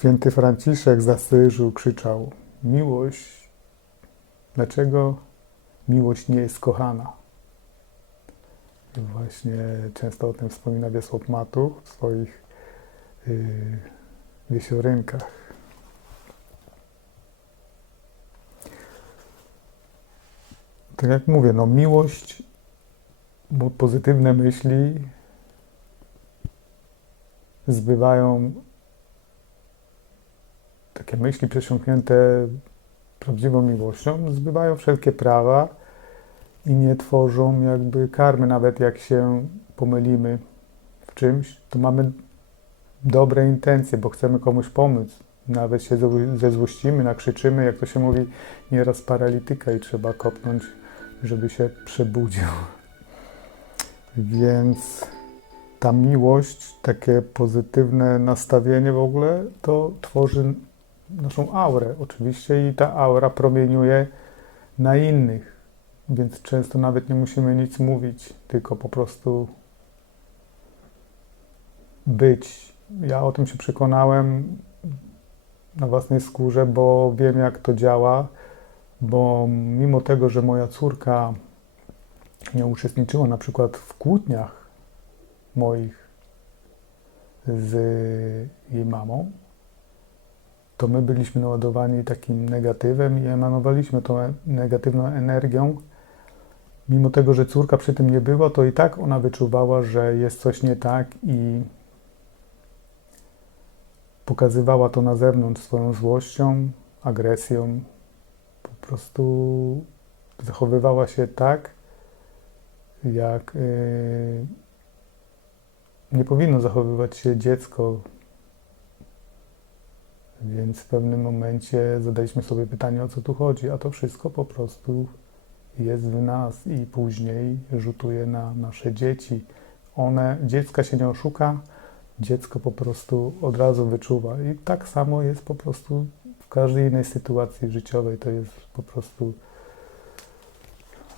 Święty Franciszek z Asyżu krzyczał: Miłość, dlaczego miłość nie jest kochana? Właśnie często o tym wspomina Wiesław Matuch w swoich yy, wiesiorykach. Tak jak mówię, no miłość, bo pozytywne myśli zbywają takie myśli przesiąknięte prawdziwą miłością, zbywają wszelkie prawa i nie tworzą jakby karmy, nawet jak się pomylimy w czymś, to mamy dobre intencje, bo chcemy komuś pomóc. Nawet się ze- zezłościmy, nakrzyczymy, jak to się mówi, nieraz paralityka i trzeba kopnąć, żeby się przebudził. Więc ta miłość, takie pozytywne nastawienie w ogóle, to tworzy naszą aurę oczywiście i ta aura promieniuje na innych. Więc często nawet nie musimy nic mówić, tylko po prostu być. Ja o tym się przekonałem na własnej skórze, bo wiem jak to działa, bo mimo tego, że moja córka nie uczestniczyła na przykład w kłótniach moich z jej mamą, to my byliśmy naładowani takim negatywem i emanowaliśmy tą e- negatywną energią. Mimo tego, że córka przy tym nie była, to i tak ona wyczuwała, że jest coś nie tak i pokazywała to na zewnątrz swoją złością, agresją. Po prostu zachowywała się tak, jak yy, nie powinno zachowywać się dziecko. Więc w pewnym momencie zadaliśmy sobie pytanie, o co tu chodzi, a to wszystko po prostu jest w nas i później rzutuje na nasze dzieci. One, dziecka się nie oszuka, dziecko po prostu od razu wyczuwa. I tak samo jest po prostu w każdej innej sytuacji życiowej. To jest po prostu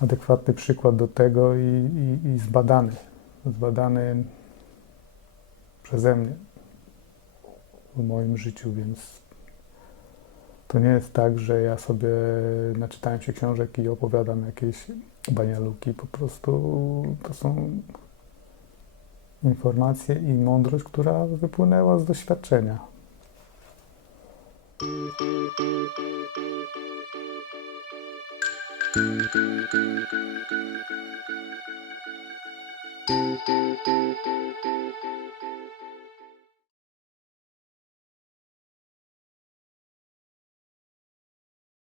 adekwatny przykład do tego i, i, i zbadany. Zbadany przeze mnie w moim życiu, więc to nie jest tak, że ja sobie naczytałem się książek i opowiadam jakieś banialuki. Po prostu to są informacje i mądrość, która wypłynęła z doświadczenia.